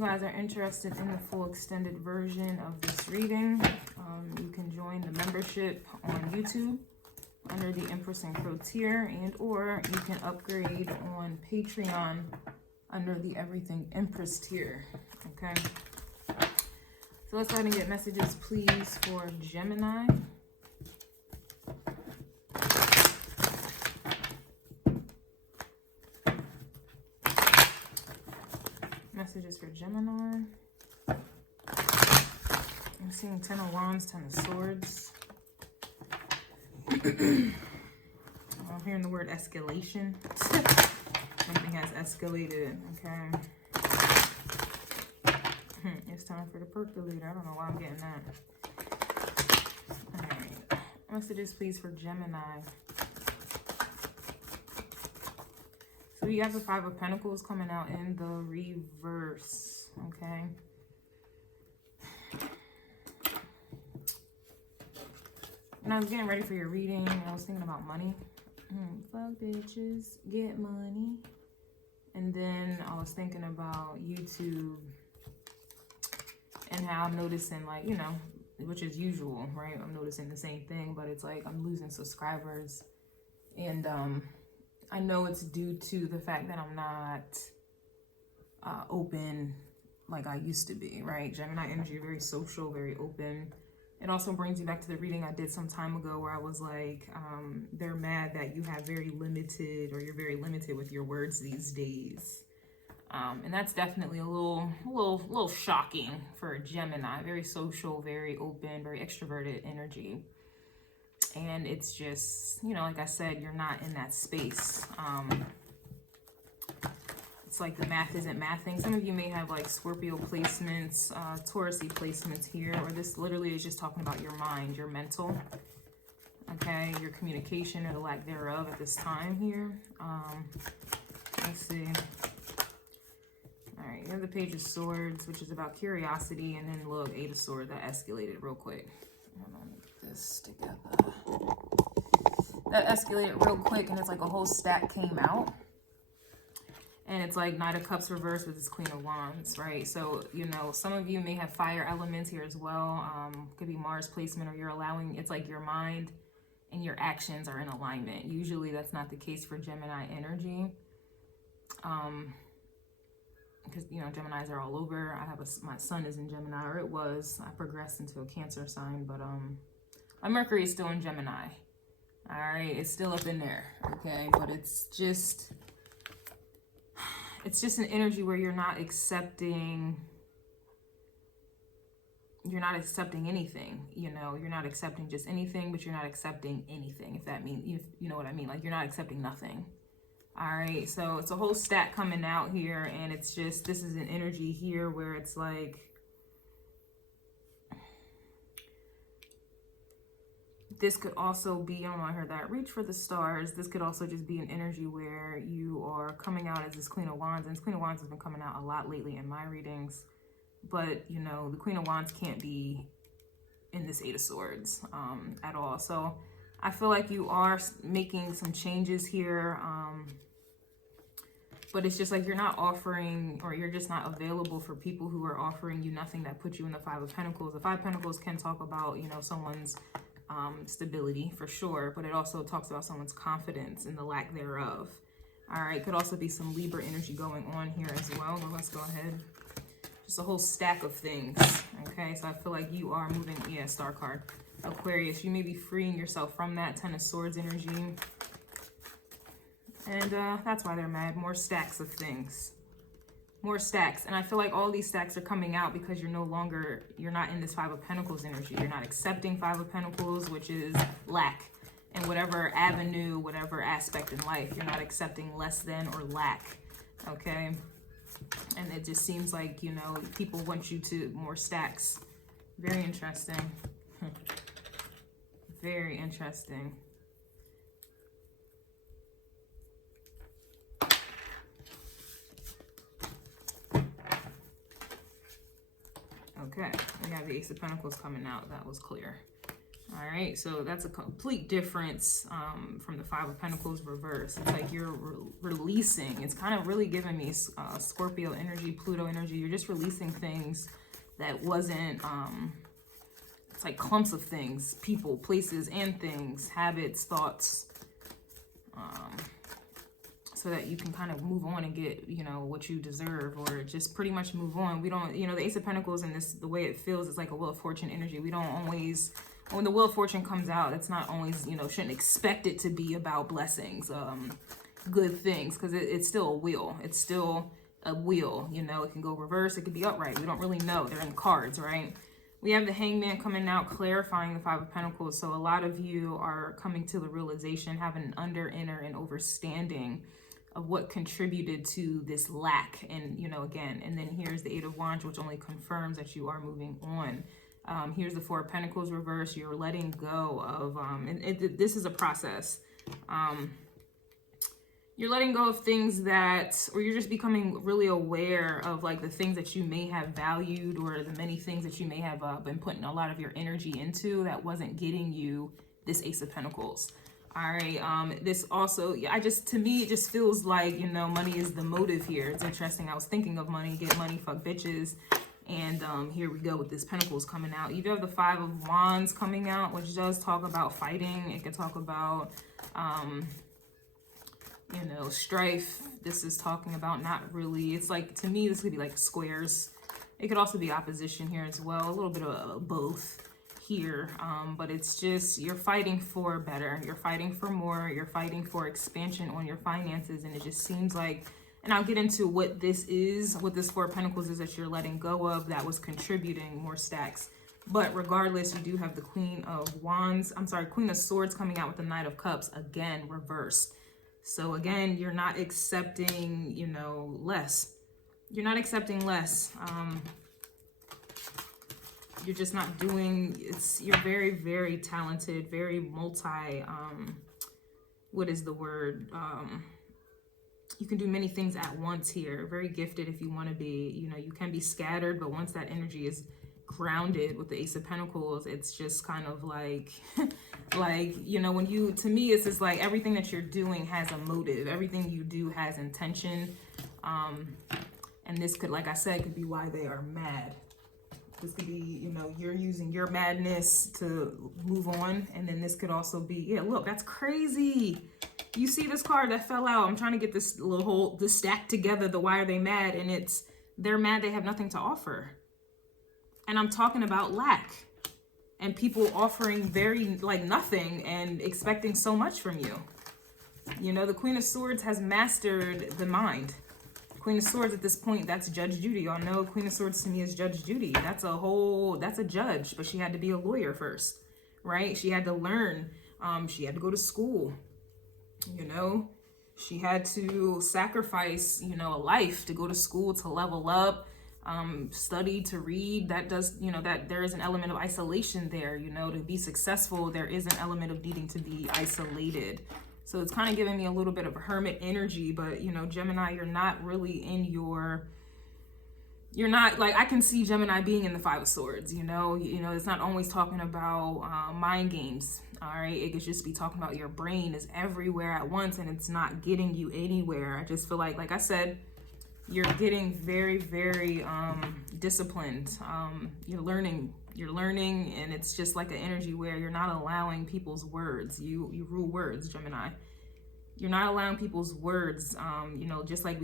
you guys are interested in the full extended version of this reading, you can join the membership on YouTube under the Empress and Crow tier, and or you can upgrade on Patreon under the Everything Empress tier. Okay, so let's go ahead and get messages, please, for Gemini. Messages for Gemini. I'm seeing 10 of Wands, 10 of Swords. I'm hearing the word escalation. Something has escalated, okay? It's time for the percolator. I don't know why I'm getting that. All right. Messages, please, for Gemini. So you have the Five of Pentacles coming out in the reverse, okay? When I was getting ready for your reading, I was thinking about money. Fuck bitches, get money. And then I was thinking about YouTube and how I'm noticing, like, you know, which is usual, right? I'm noticing the same thing, but it's like I'm losing subscribers. And I know it's due to the fact that I'm not open like I used to be, right? Gemini energy, very social, very open. It also brings me back to the reading I did some time ago where I was like, they're mad that you have very limited, or you're very limited with your words these days. And that's definitely a little shocking for a Gemini. Very social, very open, very extroverted energy. And it's just, you know, like I said, you're not in that space. It's like the math isn't mathing. Some of you may have like Scorpio placements, Taurus-y placements here, or this literally is just talking about your mind, your mental, okay, your communication or the lack thereof at this time here. Let's see. All right, you have the Page of Swords, which is about curiosity, and then look, Eight of Swords, that escalated real quick. Hold on, get this together. That escalated real quick, and it's like a whole stack came out. And it's like Knight of Cups reversed with this Queen of Wands, right? So, you know, some of you may have fire elements here as well. Could be Mars placement, or you're allowing, it's like your mind and your actions are in alignment. Usually that's not the case for Gemini energy. Because, you know, Geminis are all over. I have my sun is in Gemini, or it was. I progressed into a Cancer sign, but my Mercury is still in Gemini. All right, it's still up in there, okay? But it's just an energy where you're not accepting anything, you know. You're not accepting just anything, but you're not accepting anything, if that means, you know what I mean. Like, you're not accepting nothing. All right, so it's a whole stack coming out here, and it's just, this is an energy here where it's like, this could also be, I don't know, I heard that, reach for the stars. This could also just be an energy where you are coming out as this Queen of Wands. And this Queen of Wands has been coming out a lot lately in my readings. But, you know, the Queen of Wands can't be in this Eight of Swords at all. So I feel like you are making some changes here. But it's just like you're not offering, or you're just not available for people who are offering you nothing that puts you in the Five of Pentacles. The Five of Pentacles can talk about, you know, someone's stability for sure, but it also talks about someone's confidence and the lack thereof. All right, could also be some Libra energy going on here as well. But let's go ahead. Just a whole stack of things. Okay, so I feel like you are moving, yeah, star card. Aquarius, you may be freeing yourself from that Ten of Swords energy. And that's why they're mad. More stacks of things. More stacks. And I feel like all these stacks are coming out because you're not in this Five of Pentacles energy. You're not accepting Five of Pentacles, which is lack. In whatever avenue, whatever aspect in life, you're not accepting less than or lack. Okay? And it just seems like, you know, people want you to more stacks. Very interesting. Very interesting. Okay, we have the Ace of Pentacles coming out. That was clear. All right, so that's a complete difference from the Five of Pentacles reverse. It's like you're releasing. It's kind of really giving me Scorpio energy, Pluto energy. You're just releasing things that wasn't, it's like clumps of things, people, places, and things, habits, thoughts, so that you can kind of move on and get, you know, what you deserve, or just pretty much move on. We don't, you know, the Ace of Pentacles and this, the way it feels, is like a Wheel of Fortune energy. We don't always, when the Wheel of Fortune comes out, it's not always, you know, shouldn't expect it to be about blessings, good things, because it's still a wheel. It's still a wheel, you know. It can go reverse, it could be upright. We don't really know. They're in cards, right? We have the Hangman coming out, clarifying the Five of Pentacles. So a lot of you are coming to the realization, having an under, inner, and overstanding of what contributed to this lack. And, you know, again, and then here's the Eight of Wands, which only confirms that you are moving on. Here's the Four of Pentacles reverse. You're letting go of, this is a process. You're letting go of things that, or you're just becoming really aware of like the things that you may have valued, or the many things that you may have been putting a lot of your energy into that wasn't getting you this Ace of Pentacles. All right, this also, to me, it just feels like, you know, money is the motive here. It's interesting. I was thinking of money, get money, fuck bitches. And here we go with this Pentacles coming out. You do have the Five of Wands coming out, which does talk about fighting. It can talk about, you know, strife. This is talking about not really, it's like, to me, this could be like squares. It could also be opposition here as well. A little bit of both here, but it's just, you're fighting for better, you're fighting for more, you're fighting for expansion on your finances. And it just seems like, and I'll get into what this is, what this Four of Pentacles is that you're letting go of that was contributing more stacks. But regardless, you do have the Queen of Swords coming out with the Knight of Cups, again reversed. So again, you're not accepting, you know, less. You're not accepting less. You're just not doing, you're very, very talented, very multi, what is the word? You can do many things at once here. Very gifted if you want to be, you know, you can be scattered, but once that energy is grounded with the Ace of Pentacles, it's just kind of like, like, you know, when you, to me, it's just like everything that you're doing has a motive. Everything you do has intention. And this could, like I said, could be why they are mad. This could be, you know, you're using your madness to move on. And then this could also be, yeah, look, that's crazy. You see this card that fell out. I'm trying to get this this stack together, the why are they mad? And it's, they're mad they have nothing to offer. And I'm talking about lack. And people offering very, like, nothing and expecting so much from you. You know, the Queen of Swords has mastered the mind. Queen of Swords at this point, that's Judge Judy. Y'all know Queen of Swords to me is Judge Judy. That's a judge, but she had to be a lawyer first, right? She had to learn. She had to go to school, you know? She had to sacrifice, you know, a life to go to school, to level up, study, to read. That does, you know, that there is an element of isolation there, you know, to be successful, there is an element of needing to be isolated. So it's kind of giving me a little bit of a hermit energy, but, you know, Gemini, you're not really in your, you're not, like, I can see Gemini being in the Five of Swords, you know, it's not always talking about mind games, all right? It could just be talking about your brain is everywhere at once and it's not getting you anywhere. I just feel like I said, you're getting very, very disciplined. You're learning, and it's just like an energy where you're not allowing people's words. You rule words, Gemini. You're not allowing people's words. You know, just like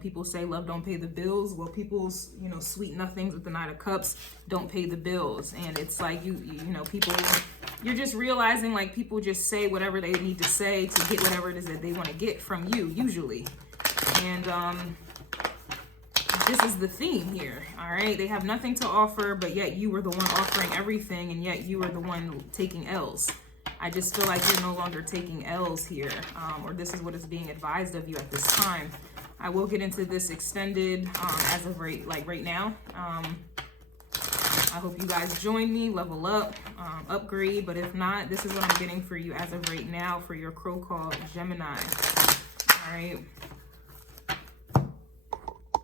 people say love don't pay the bills. Well, people's, you know, sweet nothings with the Knight of Cups don't pay the bills. And it's like, you know, people, you're just realizing, like, people just say whatever they need to say to get whatever it is that they want to get from you, usually. And this is the theme here, all right? They have nothing to offer, but yet you were the one offering everything, and yet you were the one taking L's. I just feel like you're no longer taking L's here, or this is what is being advised of you at this time. I will get into this extended as of right now. I hope you guys join me, level up, upgrade, but if not, this is what I'm getting for you as of right now for your crow call Gemini. All right.